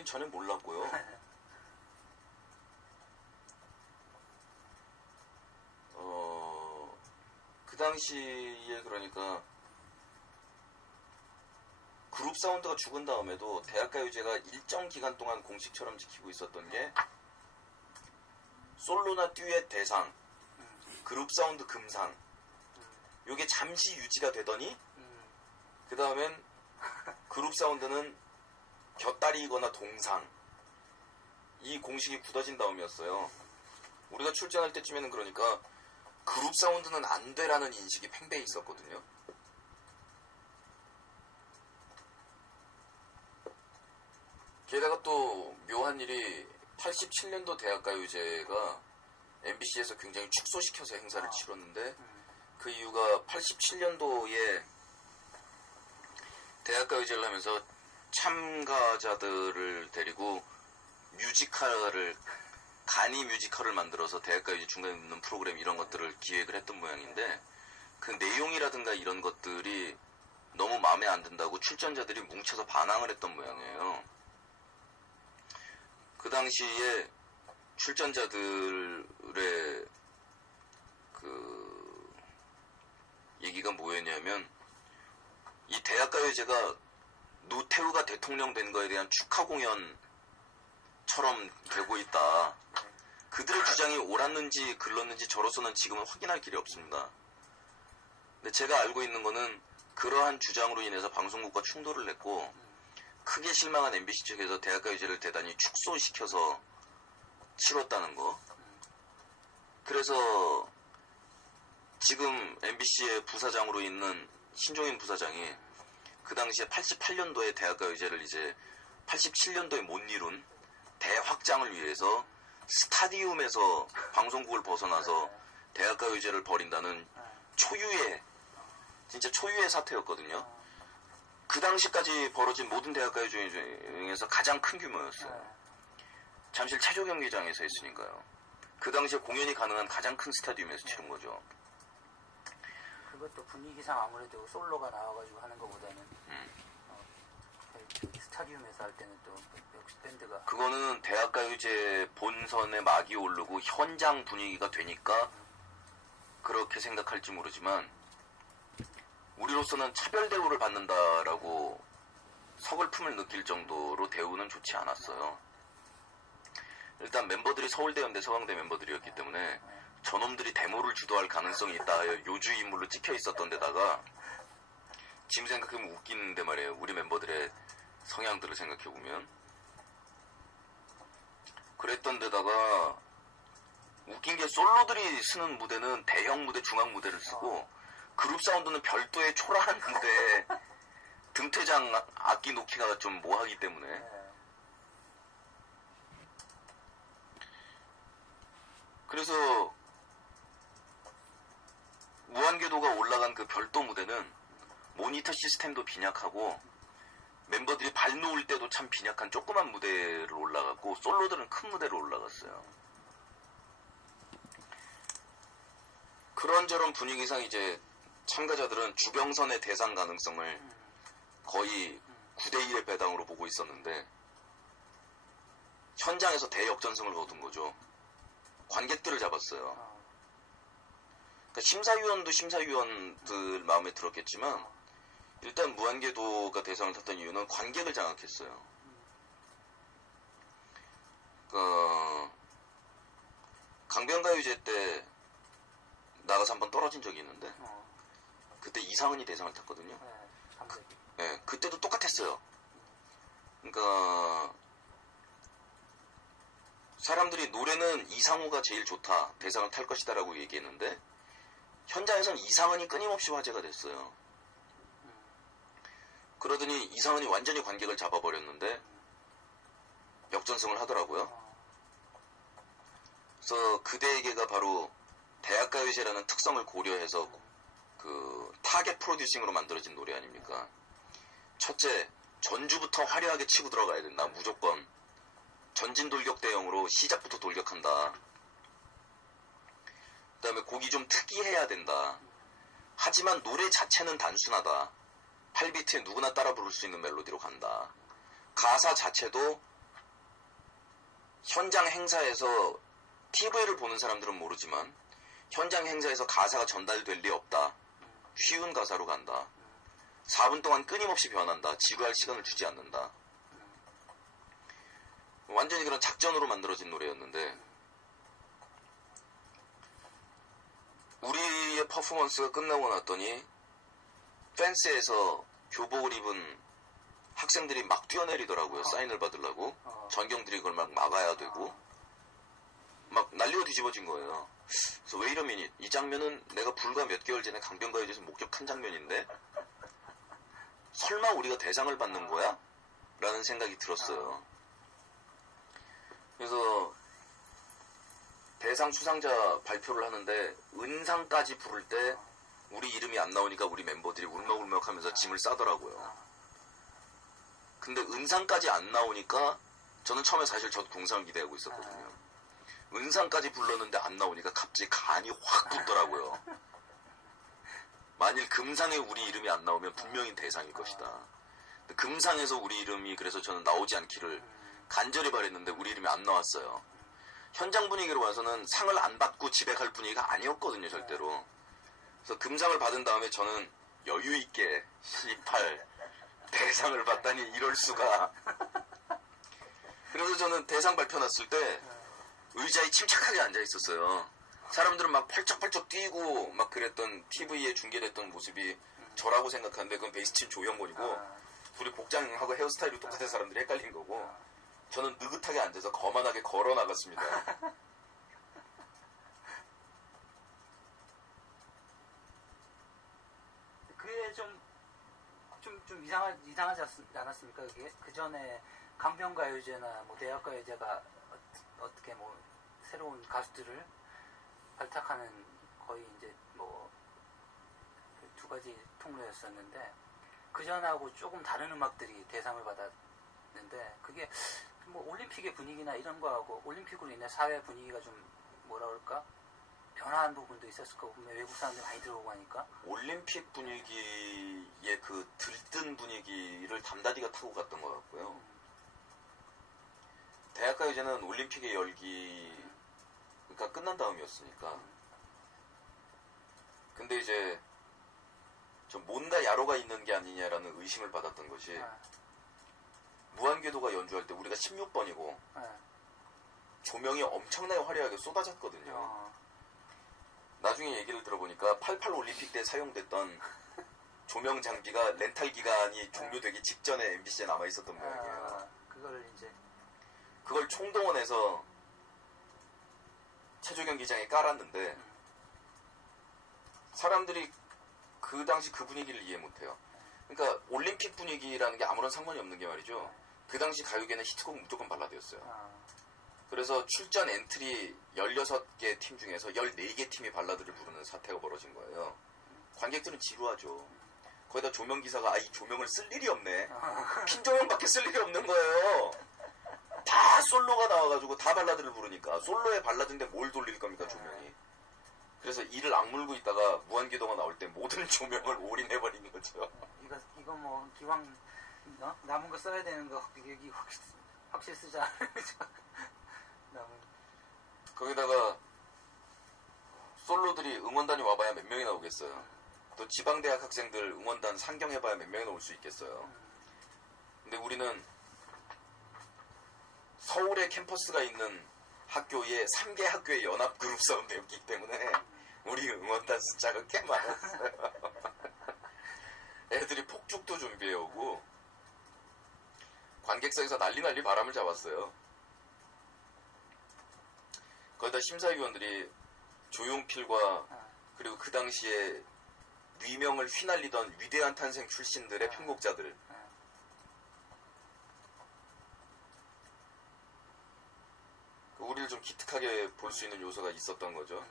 우린 전혀 몰랐고요. 그 당시에 그러니까 그룹 사운드가 죽은 다음에도 대학가요제가 일정 기간 동안 공식처럼 지키고 있었던 게 솔로나 듀엣 대상, 그룹 사운드 금상, 요게 잠시 유지가 되더니 그 다음엔 그룹 사운드는 곁다리이거나 동상, 이 공식이 굳어진 다음이었어요. 우리가 출전할 때쯤에는 그러니까 그룹 사운드는 안 돼라는 인식이 팽배해 있었거든요. 게다가 또 묘한 일이 87년도 대학가요제가 MBC에서 굉장히 축소시켜서 행사를 치렀는데 그 이유가 87년도에 대학가요제를 하면서 참가자들을 데리고 간이 뮤지컬을 만들어서 대학가요제 중간에 있는 프로그램 이런 것들을 기획을 했던 모양인데 그 내용이라든가 이런 것들이 너무 마음에 안 든다고 출전자들이 뭉쳐서 반항을 했던 모양이에요. 그 당시에 출전자들의 그 얘기가 뭐였냐면 이 대학가요제가 노태우가 대통령 된 거에 대한 축하 공연처럼 되고 있다. 그들의 주장이 옳았는지 글렀는지 저로서는 지금은 확인할 길이 없습니다. 근데 제가 알고 있는 거는 그러한 주장으로 인해서 방송국과 충돌을 냈고 크게 실망한 MBC 측에서 대학가요제를 대단히 축소시켜서 치렀다는 거. 그래서 지금 MBC의 부사장으로 있는 신종인 부사장이 그 당시에 88년도에 대학가요제를 이제 87년도에 못 이룬 대확장을 위해서 스타디움에서 방송국을 벗어나서 대학가요제를 벌인다는 진짜 초유의 사태였거든요. 그 당시까지 벌어진 모든 대학가요제 중에서 가장 큰 규모였어요. 잠실 체조 경기장에서 했으니까요. 그 당시에 공연이 가능한 가장 큰 스타디움에서 치른 거죠. 그것도 분위기상 아무래도 솔로가 나와가지고 하는 것보다는 스타디움에서 할 때는 또 역시 밴드가 그거는 대학가요제 본선에 막이 오르고 현장 분위기가 되니까 그렇게 생각할지 모르지만 우리로서는 차별 대우를 받는다라고 서글픔을 느낄 정도로 대우는 좋지 않았어요. 일단 멤버들이 서울대연대 서강대 멤버들이었기 때문에 저놈들이 데모를 주도할 가능성이 있다 요주 인물로 찍혀 있었던 데다가 지금 생각해보면 웃기는데 말이에요. 우리 멤버들의 성향들을 생각해보면 그랬던 데다가 웃긴 게 솔로들이 쓰는 무대는 대형 무대, 중앙 무대를 쓰고 그룹 사운드는 별도의 초라한 무대에 등퇴장 악기 놓기가 좀 뭐하기 때문에 그래서 무한궤도가 올라간 그 별도 무대는 모니터 시스템도 빈약하고 멤버들이 발 놓을 때도 참 빈약한 조그만 무대를 올라갔고 솔로들은 큰 무대로 올라갔어요. 그런저런 분위기상 이제 참가자들은 주경선의 대상 가능성을 거의 9대1의 배당으로 보고 있었는데 현장에서 대역전승을 거둔 거죠. 관객들을 잡았어요. 그러니까 심사위원도 심사위원들 마음에 들었겠지만 일단 무한궤도가 대상을 탔던 이유는 관객을 장악했어요. 강변가요제 때 나가서 한번 떨어진 적이 있는데 그때 이상은이 대상을 탔거든요. 그때도 똑같았어요. 그러니까 사람들이 노래는 이상우가 제일 좋다, 대상을 탈 것이다 라고 얘기했는데 현장에선 이상은이 끊임없이 화제가 됐어요. 그러더니 이상은이 완전히 관객을 잡아버렸는데 역전승을 하더라고요. 그래서 그대에게가 바로 대학가요제라는 특성을 고려해서 그 타겟 프로듀싱으로 만들어진 노래 아닙니까? 첫째, 전주부터 화려하게 치고 들어가야 된다. 무조건 전진 돌격 대형으로 시작부터 돌격한다. 그 다음에 곡이 좀 특이해야 된다. 하지만 노래 자체는 단순하다. 8비트에 누구나 따라 부를 수 있는 멜로디로 간다. 가사 자체도 현장 행사에서 TV를 보는 사람들은 모르지만 현장 행사에서 가사가 전달될 리 없다. 쉬운 가사로 간다. 4분 동안 끊임없이 변한다. 지루할 시간을 주지 않는다. 완전히 그런 작전으로 만들어진 노래였는데 우리의 퍼포먼스가 끝나고 났더니 펜스에서 교복을 입은 학생들이 막 뛰어내리더라고요. 사인을 받으려고. 전경들이 그걸 막 막아야 되고 막 난리가 뒤집어진 거예요. 그래서 왜 이러면 이 장면은 내가 불과 몇 개월 전에 강변가요제에서 목격한 장면인데 설마 우리가 대상을 받는 거야? 라는 생각이 들었어요. 그래서 대상 수상자 발표를 하는데 은상까지 부를 때 우리 이름이 안 나오니까 우리 멤버들이 울먹울먹 하면서 짐을 싸더라고요. 근데 은상까지 안 나오니까 저는 처음에 사실 저도 동상을 기대하고 있었거든요. 은상까지 불렀는데 안 나오니까 갑자기 간이 확 붙더라고요. 만일 금상에 우리 이름이 안 나오면 분명히 대상일 것이다. 근데 금상에서 우리 이름이 그래서 저는 나오지 않기를 간절히 바랬는데 우리 이름이 안 나왔어요. 현장 분위기로 봐서는 상을 안 받고 집에 갈 분위기가 아니었거든요, 절대로. 그래서 금상을 받은 다음에 저는 여유 있게 18 대상을 받다니 이럴 수가. 그래서 저는 대상 발표 났을 때 의자에 침착하게 앉아 있었어요. 사람들은 막 펄쩍펄쩍 뛰고 막 그랬던 TV에 중계됐던 모습이 저라고 생각하는데 그건 베이스팀 조형곤이고 둘이 복장하고 헤어스타일이 똑같은 사람들이 헷갈린 거고 저는 느긋하게 앉아서 거만하게 걸어 나갔습니다. 그게 좀 이상하지 않았습니까? 그게 그 전에 강변가요제나 뭐 대학가요제가 어떻게 뭐 새로운 가수들을 발탁하는 거의 이제 뭐 두 가지 통로였었는데 그 전하고 조금 다른 음악들이 대상을 받았는데 그게 뭐 올림픽의 분위기나 이런 거하고 올림픽으로 인해 사회 분위기가 좀 뭐라 그럴까 변화한 부분도 있었을 거고 외국 사람들이 많이 들어오고 하니까 올림픽 분위기의 그 들뜬 분위기를 담다디가 타고 갔던 것 같고요. 대학가요제는 올림픽의 열기가 끝난 다음이었으니까. 근데 이제 좀 뭔가 야로가 있는 게 아니냐라는 의심을 받았던 것이 무한궤도가 연주할 때 우리가 16번이고 조명이 엄청나게 화려하게 쏟아졌거든요. 나중에 얘기를 들어보니까 88 올림픽 때 사용됐던 조명 장비가 렌탈 기간이 종료되기 직전에 MBC에 남아 있었던 모양이에요. 그걸 총동원해서 체조 경기장에 깔았는데 사람들이 그 당시 그 분위기를 이해 못해요. 그러니까 올림픽 분위기라는 게 아무런 상관이 없는 게 말이죠. 그 당시 가요계는 히트곡 무조건 발라드였어요. 그래서 출전 엔트리 16개 팀 중에서 14개 팀이 발라드를 부르는 사태가 벌어진 거예요. 관객들은 지루하죠. 거기다 조명기사가 이 조명을 쓸 일이 없네. 핀 조명밖에 쓸 일이 없는 거예요. 다 솔로가 나와가지고 다 발라드를 부르니까 솔로의 발라드인데 뭘 돌릴 겁니까 조명이. 그래서 이를 악물고 있다가 무한궤도가 나올 때 모든 조명을 올인해버리는 거죠. 이거 뭐 기왕 남은 거 써야 되는 거 여기 확실히 쓰자. 거기다가 솔로들이 응원단이 와봐야 몇 명이나 오겠어요. 또 지방대학 학생들 응원단 상경해봐야 몇 명이나 올 수 있겠어요. 근데 우리는 서울에 캠퍼스가 있는 학교에 3개 학교의 연합그룹 사운드였기 때문에 우리 응원단 숫자가 꽤 많았어요. 애들이 폭죽도 준비해오고 관객석에서 난리 바람을 잡았어요. 거기다 심사위원들이 조용필과 그리고 그 당시에 위명을 휘날리던 위대한 탄생 출신들의 편곡자들 우리를 좀 기특하게 볼 수 있는 요소가 있었던 거죠.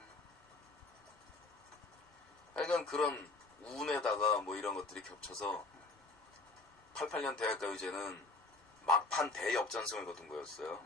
하여간 그런 운에다가 뭐 이런 것들이 겹쳐서 88년 대학가요제는 막판 대역전승을 거둔 거였어요.